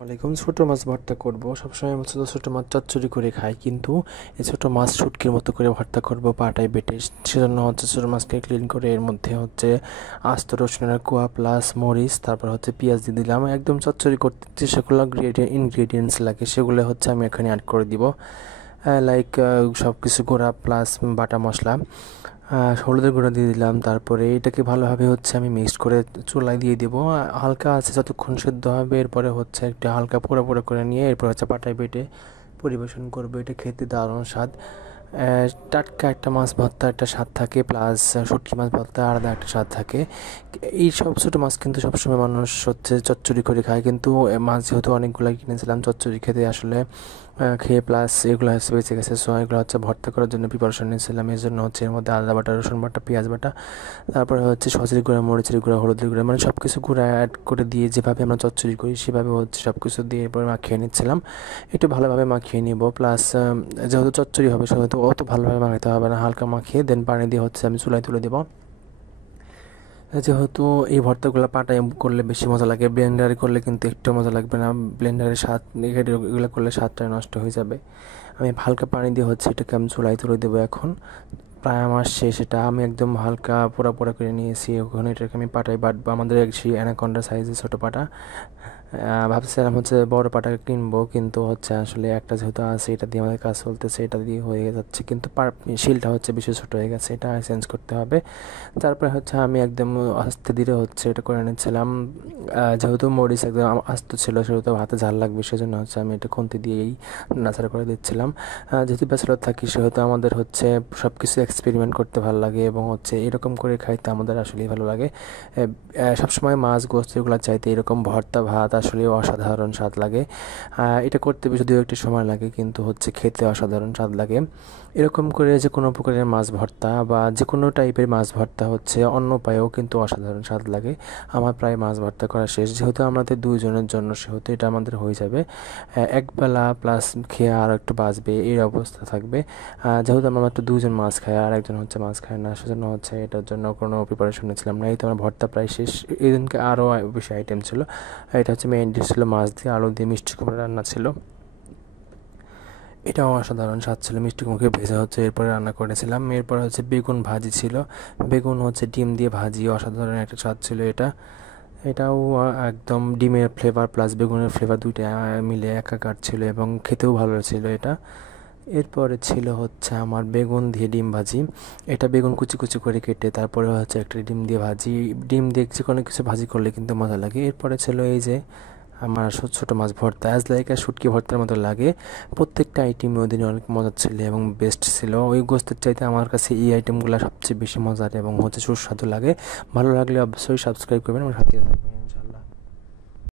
ওয়ালাইকুম। ছোটো মাছ ভর্তা করব। সবসময় হচ্ছে তো ছোটো মাছ চচ্চড়ি করে খাই, কিন্তু এই ছোটো মাছ শুটকির মতো করে ভর্তা করব পাটায় বেটে। সেজন্য হচ্ছে ছোটো মাছকে ক্লিন করে এর মধ্যে হচ্ছে আস্ত রসুনের কোয়া প্লাস মরিচ, তারপর হচ্ছে পেঁয়াজ দিয়ে দিলাম। একদম চচ্চড়ি করতে যে সেগুলো ইনগ্রেডিয়েন্টস লাগে সেগুলো হচ্ছে আমি এখানে অ্যাড করে দিব। লাইক সব কিছু গুঁড়া প্লাস বাটা মশলা, হলুদের গুঁড়া দিয়ে দিলাম। তারপরে এটাকে ভালোভাবে হচ্ছে আমি মিক্সড করে চুলায় দিয়ে দেবো। হালকা আছে যতক্ষণ সেদ্ধ হবে, এরপরে হচ্ছে একটা হালকা পোড়া পোড়া করে নিয়ে এরপর হচ্ছে পাটায় বেটে পরিবেশন করবো। এটা খেতে দারুণ স্বাদ। টাটকা একটা মাছ ভর্তা একটা স্বাদ থাকে, প্লাস শুটকি মাছ ভর্তা আলাদা একটা স্বাদ থাকে। এই সব ছোটো মাছ কিন্তু সবসময় মানুষ হচ্ছে চচ্চড়ি করে খায়, কিন্তু মাছ যেহেতু অনেকগুলো কিনেছিলাম চচ্চড়ি খেতে আসলে খেয়ে, প্লাস এগুলো হচ্ছে বেঁচে গেছে, সো এগুলো হচ্ছে ভর্তা করার জন্য প্রিপারেশন নিয়েছিলাম। এই জন্য হচ্ছে এর মধ্যে আদা বাটা, রসুন বাটা, পেঁয়াজ বাটা, তারপরে হচ্ছে সজের গুঁড়া, মরিচের গুঁড়া, হলুদের গুঁড়া, মানে সব কিছু গুঁড়া অ্যাড করে দিয়ে যেভাবে আমরা চচ্চড়ি করি সেভাবে হচ্ছে সব কিছু দিয়ে এরপরে মাখিয়ে নিচ্ছিলাম। একটু ভালোভাবে মাখিয়ে নিব, প্লাস যেহেতু চচ্চড়ি হবে সেহেতু অত ভালোভাবে মাখাতে হবে না, হালকা মাখিয়ে দেন পানি দিয়ে হচ্ছে আমি চুলায় তুলে দেবো। যেহেতু এই ভর্তাগুলো পাটায় করলে বেশি মজা লাগে, ব্লেন্ডারে করলে কিন্তু একটু মজা লাগবে না। ব্লেন্ডারে স্বাদ এগুলো করলে স্বাদটা নষ্ট হয়ে যাবে। আমি হালকা পানি দিয়ে হচ্ছে এটাকে আমি চুলায় তুলে দেবো। এখন প্রায় আমার শেষ। এটা আমি একদম হালকা পোড়া পোড়া করে নিয়েছি। ওখানে এটাকে আমি পাটায় বাটবো। আমাদের সেই অ্যানাকন্ডা সাইজের ছোটো পাটা, ভাবছিলাম হচ্ছে বড় পাটা কিনবো, কিন্তু হচ্ছে আসলে একটা যেহেতু আছে এটা দিয়ে আমাদের কাজ চলতেছে, এটা দিয়ে হয়ে যাচ্ছে, কিন্তু শিলটা হচ্ছে বেশি ছোটো হয়ে গেছে, এটা চেঞ্জ করতে হবে। তারপরে হচ্ছে আমি একদম আস্তে ধীরে হচ্ছে এটা করে নিচ্ছিলাম। যেহেতু মরিচ একদম আস্ত ছিল সেহেতু হাতে ঝাল লাগবে, সেজন্য হচ্ছে আমি এটা খুন্তি দিয়েই নাড়াচাড়া করে দিচ্ছিলাম। যেহেতু ব্যাচেলর থাকি সেহেতু আমাদের হচ্ছে সব কিছু এক্সপেরিমেন্ট করতে ভালো লাগে, এবং হচ্ছে এরকম করে খাইতে আমাদের আসলেই ভালো লাগে। সবসময় মাছ গোস্ত এগুলো চাইতে এরকম ভর্তা ভাত আসলে অসাধারণ স্বাদ লাগে। এটা করতে যদিও একটু সময় লাগে, কিন্তু হচ্ছে খেতে অসাধারণ স্বাদ লাগে। এরকম করে যে কোনো প্রকারের মাছ ভর্তা বা যে কোনো টাইপের মাছ ভর্তা হচ্ছে অন্য উপায়েও কিন্তু অসাধারণ স্বাদ লাগে। আমার প্রায় মাছ ভর্তা করা শেষ, যেহেতু আমাদের দুইজনের জন্য সেহেতু এটা আমাদের হয়ে যাবে। একবেলা প্লাস খেয়ে আর একটু বাঁচবে এই অবস্থা থাকবে। যেহেতু আমরা মাত্র দুজন মাছ খাই আর একজন হচ্ছে মাছ খায় না, সেজন্য হচ্ছে এটার জন্য কোনো প্রিপারেশন নিচ্ছিলাম না। এই তো আমার ভর্তা প্রায় শেষ। এই দিনকে আরও বেশি আইটেম ছিল। এটা হচ্ছে মেইন ডিশ ছিল মাছ দিয়ে আলু দিয়ে মিষ্টি কুমড়া রান্না ছিল। এটাও অসাধারণ স্বাদ ছিল, মিষ্টি কুমড়োকে ভেজে হচ্ছে এরপরে রান্না করেছিলাম। এরপর হচ্ছে বেগুন ভাজি ছিল, বেগুন হচ্ছে ডিম দিয়ে ভাজি, অসাধারণ একটা স্বাদ ছিল এটা। এটাও একদম ডিমের ফ্লেভার প্লাস বেগুনের ফ্লেভার দুইটা মিলে একাকার ছিল, এবং খেতেও ভালো ছিল এটা। এরপরে ছিল হচ্ছে আমার বেগুন দিয়ে ডিম ভাজি। এটা বেগুন কুচি কুচি করে কেটে তারপরে হচ্ছে একটা ডিম দিয়ে ভাজি। ডিম দিয়ে যে কোনো কিছু ভাজি করলে কিন্তু মজা লাগে। এরপরে ছিল এই যে আমার ছোটো মাছ ভর্তা, অ্যাজ লাইক শুটকি ভর্তার মতো লাগে। প্রত্যেকটা আইটেমই ওই দিনে অনেক মজার ছিল এবং বেস্ট ছিল। ওই গোস্তের চাইতে আমার কাছে এই আইটেমগুলো সবচেয়ে বেশি মজার এবং হচ্ছে সুস্বাদু লাগে। ভালো লাগলে অবশ্যই সাবস্ক্রাইব করবেন, আমার সাথে থাকবেন।